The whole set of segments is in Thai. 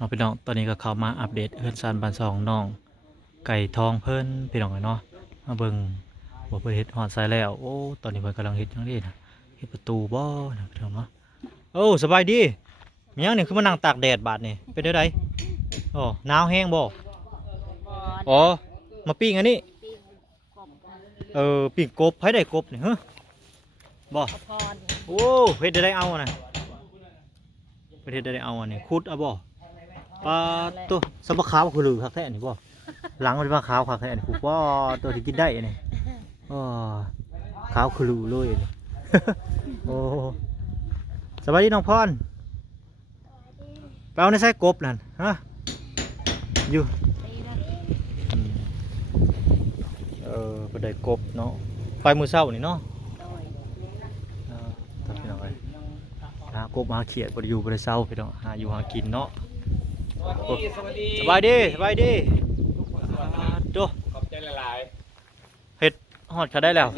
น้องพี่น้องตอนนี้ก็เข้ามาอัปเดตเฮือนซานบ้านซองน้องไก่ทองเพิ่นพี่น้องเนาะมาเบิ่งว่าเพิ่นเฮ็ดฮอดใส่แล้วโอ้ตอนนี้เพิ่นกำลังเฮ็ดจังนี้นะเฮ็ดประตูบ่นะพี่น้องเนาะโอ้สบายดีมีหยังนี่คือมานั่งตากแดดบาดนี่เป็นได้ไดโอ้หนาวแห้งบ่อ๋อมาปิ้งอันนี้ปิ้งกบไผได้กบนี่ฮะบ่โอ้เฮ็ดได้เอาน่ะเฮ็ดได้เอาอันนี้ขุดเอาบ่ปลาตัวสับปะขาวคือลือคักแท้นี่บ่หลังมันปลาขาวคักแท้นี่ผูกว่าตัวที่กินได้นี่อ๋อขาวคือลือเลยนี่ โอ้สวัสดีน้องพรเปล่าในไส้กบนั่นฮะอยู่ไปได้กบเนาะไปมือเช้านี่เนาะตัดพี่น้องเลยหากบมาเขียดบริยูบริเช้าพี่น้องหาอยู่หากินเนาะสบายดีสบายดีโจขอบใจหลายเห็ดหอดเขาได้แล้ว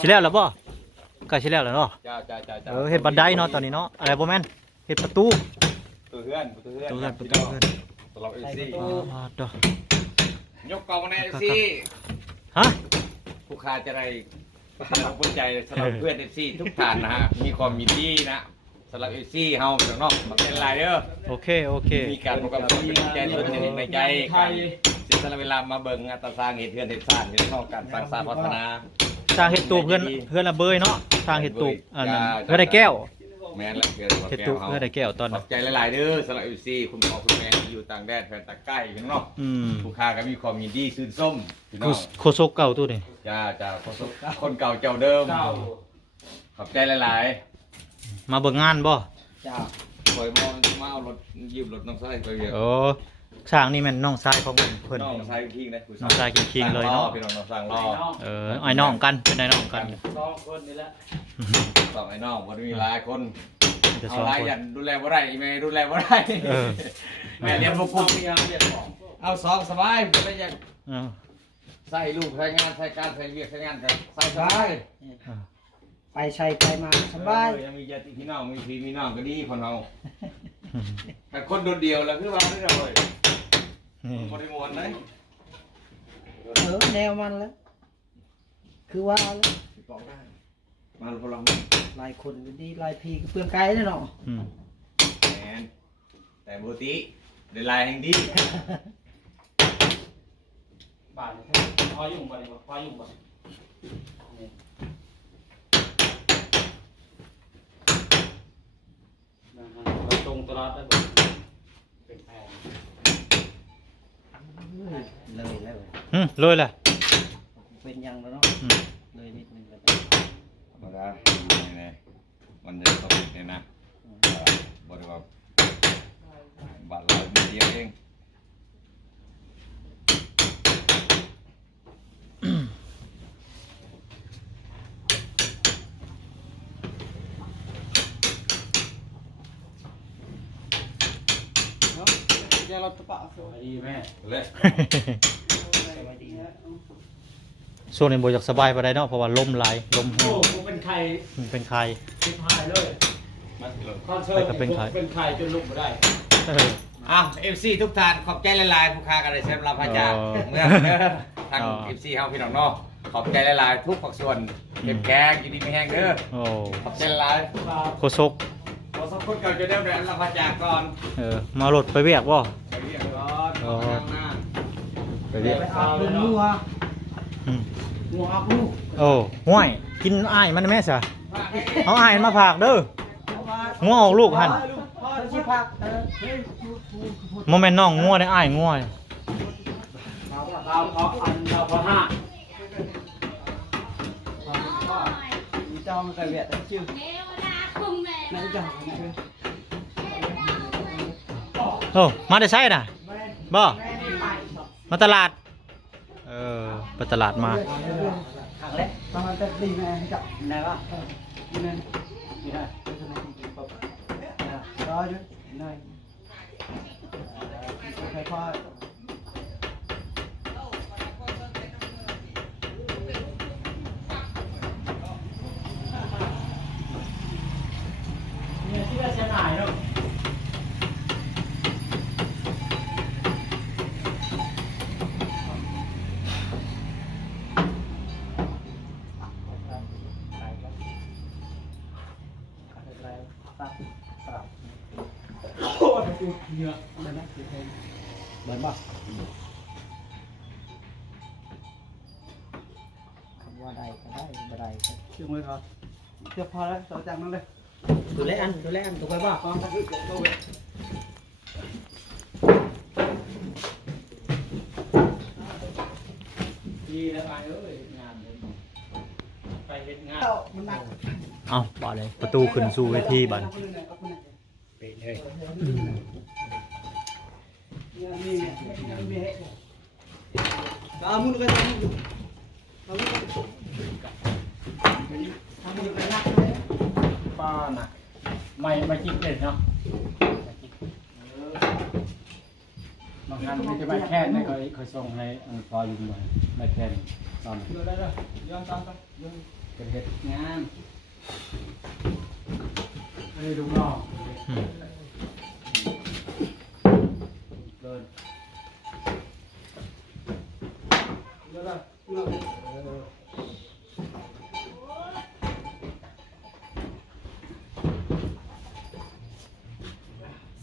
ชิแล้วบ่ใกล้ชิแล้วแล้วเนาะจ้าเห็ดบันไดเนาะตอนนี้เนาะอะไรบ่แม่นเห็ดประตูตัวเพื่อนตลอดเอฟซีโจยกกองมาในเอฟซีฮะผู้ค้าจะได้สำหรับคนใจสำหรับเพื่อนเอฟซีทุกท่านนะฮะมีความยินดีนะสำหรับเอฟซีเฮาจากนอกมาเป็นไรเด้อโอเคมีการประกอบเป็นใจส่วนหนึ่งในใจการเสียสละเวลามาเบิ่งอัตสร้างเหตุเพื่อนเหตุสร้างเหตุนอกการสร้างสาพัฒนาสร้างเห็ดตูเพื่อนละเบยเนาะสร้างเห็ดตูอันนั้นเพื่อได้แก้วแม่นละเห็ดตูเพื่อได้แก้วตอนขอบใจหลายๆเด้อสำหรับเอฟซีคุณพ่อคุณแม่อยู่ต่างแดนแฟนตะไก่พี่น้องผู้ค้าก็มีความยินดีชื่นส้มพี่น้องโคโซกเก่าตัวนี้จ้าคนเก่าเจ้าเดิมขอบใจหลายๆมาเบิ่งงานบ่จ้าคอยมาเอารถยืมรถน้องชายไปเยอะโอ้ช่างนี่แม่นน้องชายของเพิ่นน้องชายคิงนะน้องชายคิงเลยเนาะพี่น้องสั่งรอไอ้น้องกันเป็นไอ้น้องกัน2 คนนี่แหละ2ไอ้น้องมันมีหลายคนเอาหลายอย่างดูแลบ่ได้แม่ดูแลบ่ได้แม่เลี้ยงบ่กุ้งเอา2สบายบ่ได้อยากใส่ลูกใส่งานใส่การใส่เวียกใส่งานใส่สบายไปใช้ไปมาสบายยังมีญาติพี่น้องมีพี่มีน้องก็ดีคนเฮาแต่คนโดดเดียวแล้วคือเราได้เลยบริมวลเลยแนวมันแล้วคือว่าแล้วบอกได้มาพลังลายคนดีลายพีก็เปลืองไกลแน่นอนแมนแต่บุตรีเดลายแห่งดีบาทพอยุ่งบ่ได้พอยุ่งบ่ตรงตลอดได้บ่เป็นแพงเลยแหละเป็นยังแล้วเนาะเลยนิดนึงก็ได้ธรรมดาเนี่ยมันจะต้องเนี่ยนะบริวารบาทเราเดียวเองเราตะปะดีแม่เลยช่วงนี้บ่อยากสบายไปได้เนาะเพราะว่าลมไหลลมหัวเป็นไข่เป็นไข่เป็นไข่เลยคอนเสิร์ตเป็นไข่จนลุกไม่ได้เอฟซีทุกท่านขอบใจหลายๆผู้ค้ากันเลยเชฟรับพระจ่าเมื่อทางเอฟซีเฮาพี่น้องเนาะขอบใจหลายๆทุกภาคส่วนเก็บแกงกินดีไม่แห้งเด้อขอบใจหลายโคซกเราสักคนเก่าจะเริ่มแล้วรับพระจ่าก่อนมาหลดไปเวียกบ่ไปเวียกก่อนไปเวียกงัวลูกโอ้ห่วยกินอ้ายมันแม่ซะเอาอ้ายมาผากเด้องัวออกลูกหั่นโมเมนต์น้องงัวได้อ้ายงัวเราพอห้าจอมกระเบียดชื่อนั่นจ้ะโอ้มาได้ใช่น่ะบ่มาตลาดไปตลาดมาขังเล็กประมาณจะดีไหมจับไหนวะนี่นั่นนี่ได้รออยู่หน่อยใครพอเนี่ยที่เราจะถ่ายเนาะ เนื้ออะไรนะเบิร์นป่ะคำว่าใดก็ได้บ่ได้ก็เชื่อมือเขาเชื่อพอแล้วต่อจากนั้นเลยดูแลอันถูกไปป่ะกองทัพเกิดตัวดีแล้วไปเอ้ยงานเลยไปเฮ็ดงานมันหนัก เอาบ่เลยประตูขึ้นสู่เวทีบัด ไปเลยเอามือกันทำมือกันนักเลยป้าน่ะไม่จิบเลยเนาะบางครั้งไม่จะไม่แค่ไม่เคยส่งให้อันพออยู่หน่อยไม่แค่ตอนได้ย้อนตอนเป็นเหตุงานไอ้ลูกน้องเดิน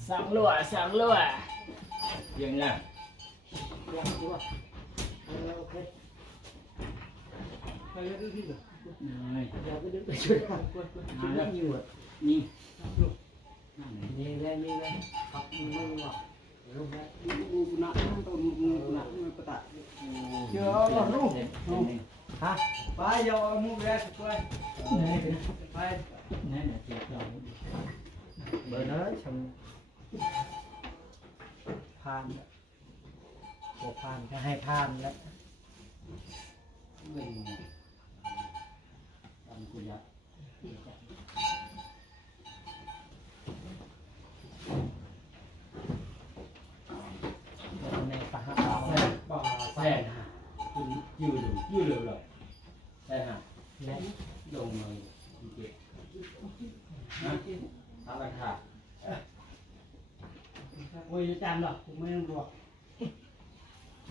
สั่งรั่วยังไงยังรั่วโอเคไปเรื่อยๆนี่เดี๋ยวก็ดึงไปช่วยกันนี่อยู่นี่เลยครับมึงว่าลูกนะลูกนะตัวมึงนะมึงปะตะเดี๋ยวลูกฮะไปยอมมึงแย่ช่วยไปนี่เนี่ยเจ็บเราเบอร์นั้นฉันผ่านโอ้ผ่านก็ให้ผ่านแล้วไม่ทำกุยะในปะฮะปะแซ่ฮะยืดเลยแซ่ฮะและลงเลยเจ็บนะทำอะไรค่ะโอ้ยจานหรอกผมไม่ต้องบอก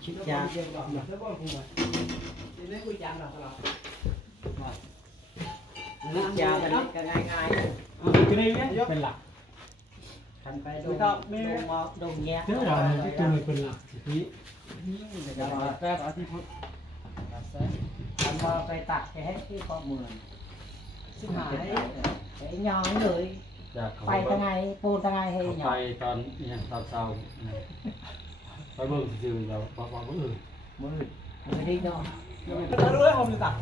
ชิดจานหรอกแล้วก็คงว่าจะไม่คุยจานหรอกเราจานมันก็ง่ายๆคือในนี้เป็นหลักทำไปดงแยกเจ้าเราที่ตัวเป็นหลักที่จะมาแป๊บอาทิตย์พุธทำมาไปตัดไปให้ที่ข้อมือซึ่งหายไอ้ย้อนเลยไปทางไงปูทางไงให้ย้อนไปตอนนี้ตอนเช้าไปเบิ่งซื่อเราบอกมือไม่ได้เนาะเรารู้แล้วผมรู้จัก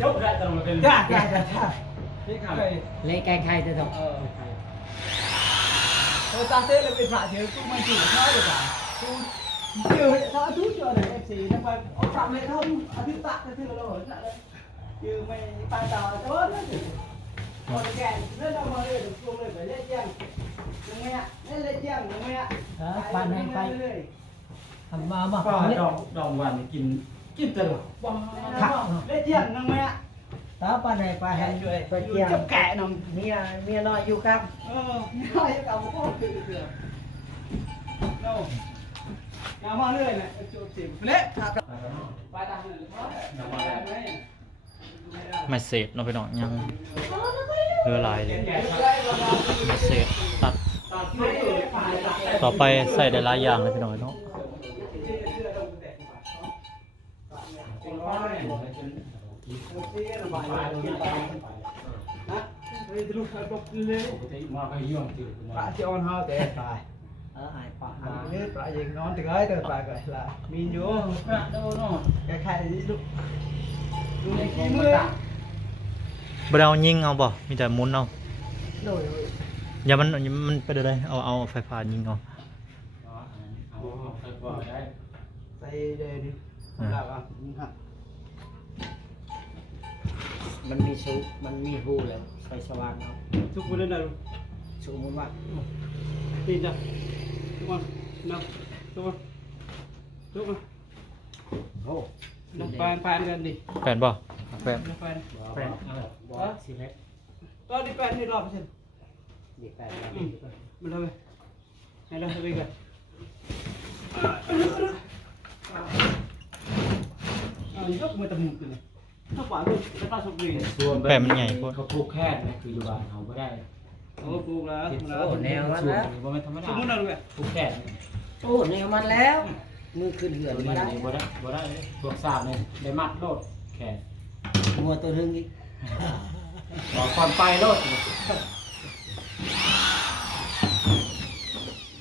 ยกได้ตรงเป็นได้เล่แกงไข่จะถูกตาเต้เลยเป็นพระเถรตู้มันจู่ช้าเลยจ้ะตู้เดี๋ยวเขาทุกอย่างเลยFCทำไมเอาทำให้เขาอาทิตย์ตักจะถือเราเหรอคือไม่ปลาต่อแต่ว่านั่นคนแก่เล่นเอามาเลยลงเลยไปเล่นยังไงอ่ะเล่นยังไงอ่ะปานให้ไปทำมาปลาดองวันกินตลอดเล่นยังไงอ่ะตาปานให้ไปให้ไปเกี่ยวจับแกะน้องเมียน้อยอยู่ครับเมียน้อยอยู่กับพ่อคือโน่ยามาเรื่อยเลยจุดสิบเละไปตามเลยไม่เสร็จเนาะพี่น้องยังเรือลายเลยไม่เสร็จตัดต่อไปใส่ได้หลายอย่างเลยพี่น้องเนาะปลาเจ้าเฮาแต่ตายไอ้ปลาเนี่ยปลาอย่างนอนถึงไอ้แต่ปลาก็ละมีอยู่ปลาโดนเนาะแกไข่ดิลูกดูในขี้มือบ่เอายิงเอาบ่มีแต่หมุนเอาอย่ามันไปได้เอาไฟฟ้ายิงเอาใส่ได้ดิแล้วอ่ะมันมีชูมันมีหูเลยไฟสว่างเอาทุกคนได้ดูชูมันว่าตีจ้ะทุกคนนับทุกคนโอ้นับแฟนกันดิแฟนบ่แฟนสิเล็กก็ดิแฟนนี่รอบเช่นดิแฟนมันเลยให้เราไปกันยกมือตะมุกเลยถ้าปล่อยลูกจะต้องสุกดีแปะมันใหญ่พวกเขาพูกแค่นี่คืออยู่บ้านเขาไม่ได้ โอ้ปลูกแล้ว โอ้แนวมันแล้ว บ่แม่นธรรม ส ดาม มติเราเลย ทุกแขน โอ้แนวมันแล้ว มือขึ้นเหือน ตัว มา นี้ ได้ บ่ได้พวกสาบนี่ได้มัดโลดแขน งัวตัวหนึงอีก บอกความไปโลด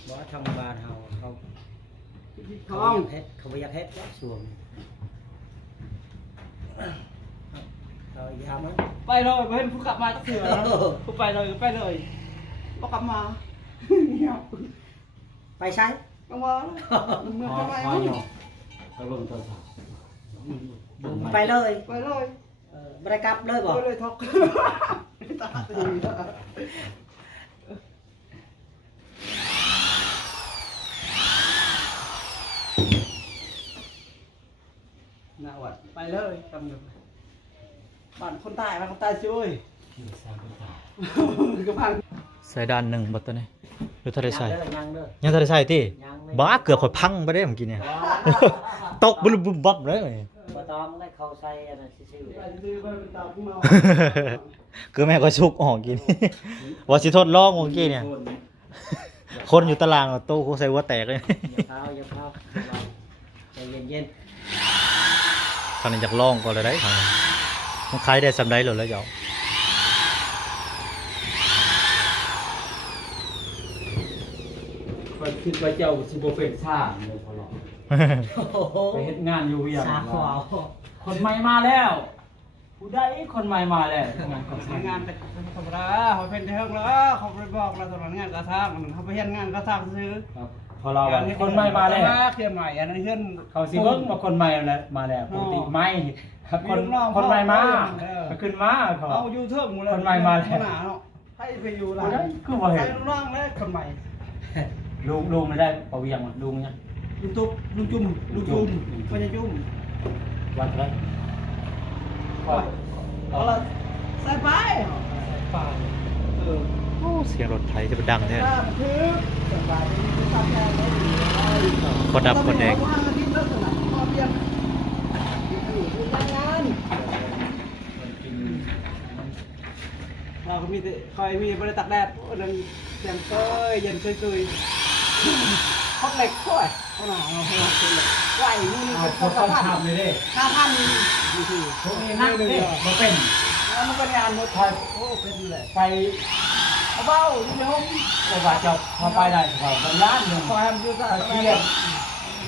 บ่ทำบ้านเฮาเขา ท้อง เฮ็ดเขาบ่อยากเฮ็ดแล้วสวมเรายามมัน ไปเลยไปเห็นผู้กลับมาตั้งเถื่อนผู้ไปเลยไปเลยก็กลับมาเงียบ ไปใช้ กลับมาเมื่อ พอ ทำไม พอหยอกไปเบิ่งตัวสาว ไปเลย ไปเลย บ่ได้กลับเลยบ่ ไปเลยทอกตาตีน่าหวัดไปเลยทำอยู่บ้านคนตายบ้านคนตายช่วย อยู่สามคนตาย ก็พัง ใส่ด้านหนึ่งบัดตัวนี้หรือถ้าได้ใส่ ยังเด้อ ยังถ้าได้ใส่ติ ยังเลย บ้าเกือบข่อยพังไปได้เมื่อกี้เนี่ย ตกบุบบุบบับเลย บ่ต้องได้เข้าใส่อันนั้นซื่อ ไปซื้อไปเป็นตาเมา คือแม่ก็ชุกออกกิน ว่าสิทดลองเมื่อกี้เนี่ย คนอยู่ตารางโตกูใส่หัวแตกเลย ๆอย่าเผาใจเย็น คราวนี้จากลองก่อนเลยได้คราวนี้มันขายได้สำไรหรือแล้วเจ้า ก็คิดว่าเจ้าสิบ่เป็นซ่าเลยพอหรอก ๆโอ้โห ไปเฮ็ดงานอยู่เวียง สาขวาว คนใหม่มาแล้ว ผู้ใดคนใหม่มาแล้วงานก่อสร้าง งานเป็นธรรมดาเขาเป็นเท่าแล้วเขาไปบอกเราตอนงานกระทำเขาไปเห็นงานกระทำซื้อ ครับพอเราอะคนใหม่มาแล้ว เขียนใหม่อันนั้นเขียน เขาสิเบิ่งว่าคนใหม่แล้วมาแล้วปกติไม่คนใหม่มาก็ขึ้นมาเขา เอาอยู่เทิงเลย คนใหม่มาแล้ว หนาเนาะให้ไปอยู่หลัง คือบ่เห็น ใส่ร่างแล้วคนใหม่ ลุงไม่ได้ปะเวียงอะลุงเนี่ย ลุงตุ๊บลุงจุ่มลุงจุ่มคนจะจุ่ม วันอะไร เอาละใส่ไป ป่า เออ โอ้เสียงรถไถจะเป็นดังแท้ ถ้ามันคือสบายดีทำแทนได้ดี คนดับคนแดง เอาอาทิตย์ละสนามพอเพียงอยู่งาน กิน เราก็มีแต่คอยมีบริตักแดดโอ้ดังเสียงเต้ยเย็นตุยๆฮอตเหล็กค่อยเอาหน่าเอาให้เราเป็นเหล็กไหวนี่ เอา เป็น พ ค วน ก ละ เขา พัน ทำเลยดิ 5,000นี่คือ พวกนี้นักดิมาเป็น แล้วมันก็งานหมดไทยโอ้เป็นเลย ไป เอาเบาอยู่ในห้อง โอกาสจะพอไปได้เขาบรรยานหนึ่ง คอยทำอยู่ซะ ไปเที่ยว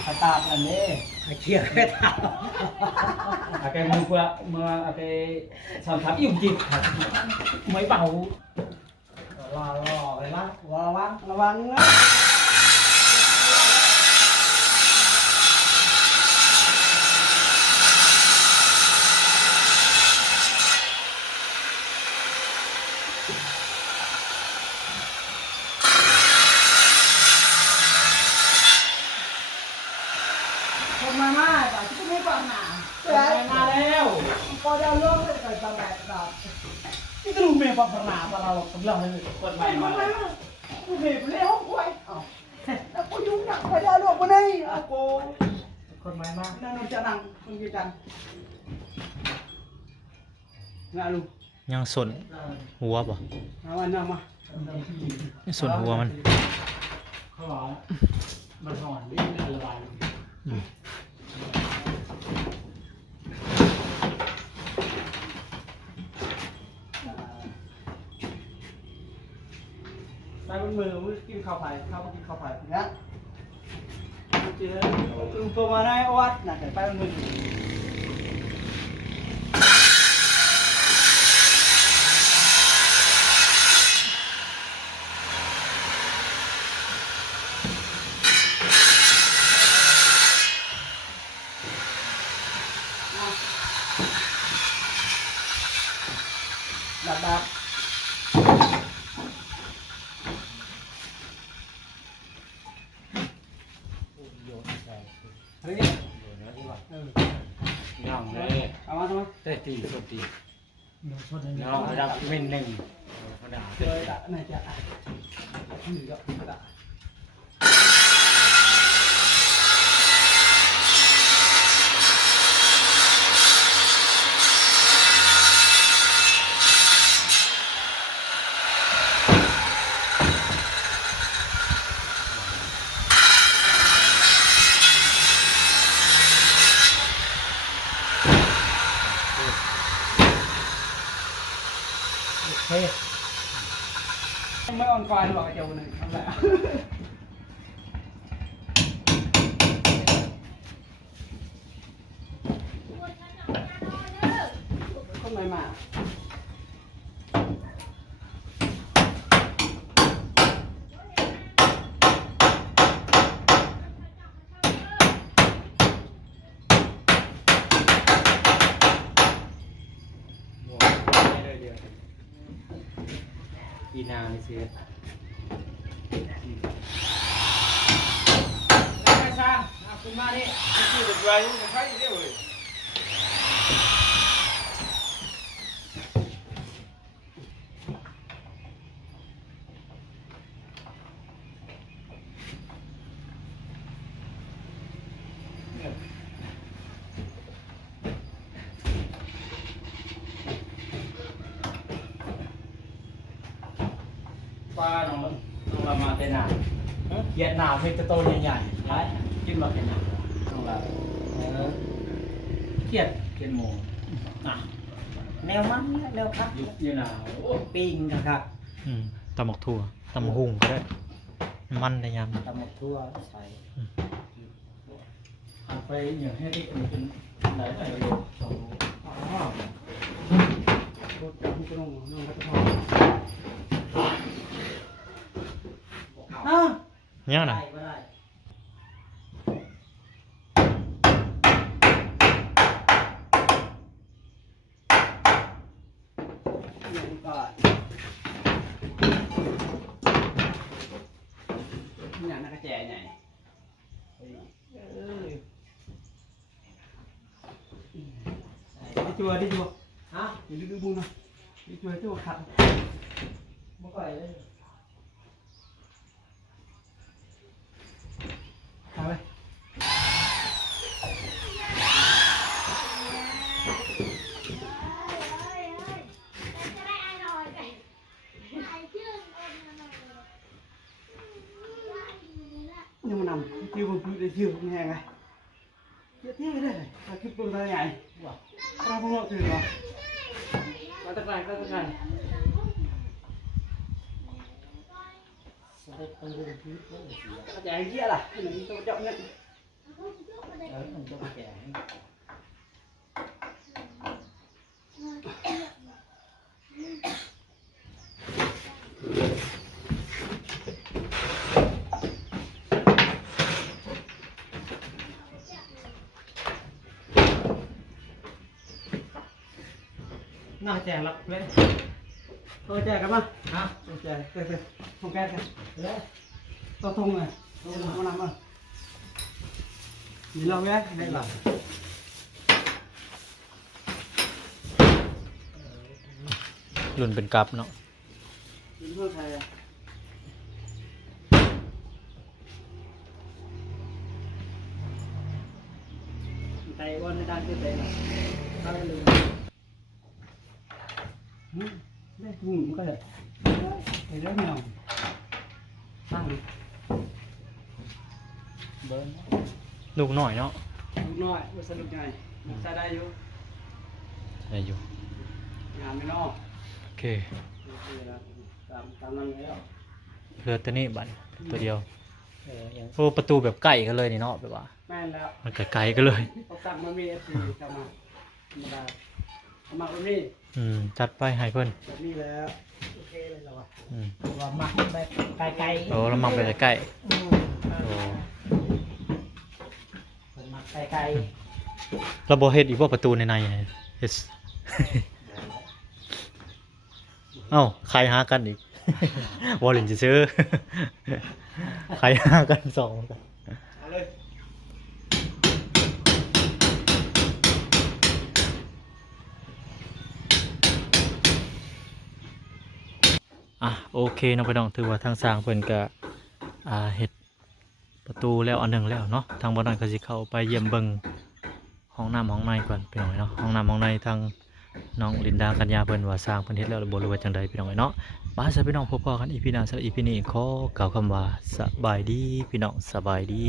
ไปตามอันนี้ ไอ้เคียแค่ถาม อาแกมือเพื่อเมื่ออาแกสอนทับอิ่มจิตไม่เบา รอไปละระวัง ระวังนะ คนมาป่ะที่ไม่ฟังหนา มาแล้ว พอเดาเรื่องเลยไปฟังแบบแบบที่ตรงเมย์ฟังหนาปะเรากำลังเลย คนให ไป ม่ มา มา แล้ แล้ว ว กูเมย์ไปเลี้ยวกูไอ้แล้วกูยุ่งหนักไปได้หรอกวันนี้กู คนใหม่มาก นั่งจะนั่งมึงกี่กันงานลุง ยังสนหัวป่ะ เอาอันนั้นมา ยังสนหัวมัน เขาบอกมันหอนวิ่งระบาย ไปบนมือมึงกินข้าวไผ่ข้าวกินข้าวไผ่นะเจอตัวมาได้วัดน่ะแต่ไปบนมือดับเฮ้ย ย่องเลย เอามาทำไม แต่ตีสตีน้องระดับเว้นหนึ่งธรรมดา เจอละไหนจะถือก็ละ เฮ้ย ไม่ออนไฟหรอกไอ้เจ้าหนึ่งทำไรคนใหม่มาปีนาไม่เสีย คุณมาดิที่จะไปยังไงเดี๋ยวเลยป้าน้องเรามาเต้นหนาวเกียดหนาวเพชรโตใหญ่ๆไรกินมาเป็นหนาวน้องเราเกียดหมูอ่ะ แนวมันแนวครับ อยู่หนาว ปิ้งครับ ตำหมกถั่วตำหมกหุ่งก็ได้มันได้ยาม ตำหมกทั่วใส่ หันไปอย่างให้ได้เป็นไหนไหนเลยสอง รถจักรยานน้องก็ต้อง เนี่ยนะ ก็ได้ อย่างก็อย่างนักแจใหญ่ดิจัวฮะอยู่ดูบุญนะดิจัวขัด ไม่ค่อยเลย เอาไปยังมานำคิวผมได้คิวผมแห้งไงเยอะแยะเลยถ้าคิดเป็นอะไรไงเราพวกเราตื่นหรอมาตะไคร้ ใส่ไปเลยพี่ก็เสีย กระจายเยอะล่ะหนึ่งตัวเจาะเงี้ย มันจะแก่ น่าแจกละเว้ยแจกกันมาฮะแจกทงแก๊สกันเลยตัวทงเลยมานำมามีเราไหมได้หรอ รุ่นเป็นกับเนาะ มีเพื่อใครอ่ะใจวันในด้านที่เตะเข้าไปเลยได้หุ่นก็เลยเห็นแล้วไม่เอาตั้ง เบิ้ล ลูกหน่อยเนาะ ลูกน้อยวัสดุใหญ่ใช้ได้อยู่ ใช่อยู่ งานไม่นอก โอเค ตามนั้นแล้ว เหลือตัวนี้บัตรตัวเดียว อย่าง โอ้ประตูแบบใกล้กันเลยนี่เนาะแบบว่า แม่นแล้ว มันไกลๆกันเลย เขาตั้งมันมีFC เข้ามาธรรมดาเข้ามาแบบนี้ จัดไปให้เพิ่น แบบนี้แล้ว โอเคเลยเหรอวะ ว่ามักไปไกล โอ้แล้วมังไปใกล้ ๆ ๆโอ้ มันมักไกล เราบ่เฮ็ดอีกว่าประตูในเฮ็ด เอ้าใครหากันอีก วอลเลนจะซื้อ ใครหากันสองกัน เอาเลย โอเคเนาะพี่น้องถือว่าทางสร้างเพิ่นก็เฮ็ดประตูแล้วอันหนึงแล้วเนาะทางบ่นั้นก็สิเข้าไปเยี่ยมเบิ่งห้องน้ำห้องในก่อนพี่น้องเนาะห้องน้ำห้องในทางน้องลินดากัญญาเพิ่นว่าสร้างเพิ่นเฮ็ดแล้วหรือบ่รู้ว่าจังใดพี่น้องเนาะมาซะพี่น้องพบกันอีพีหน้าสำหรับอีพีนี้ขอกล่าวคำว่าสบายดีพี่น้องสบายดี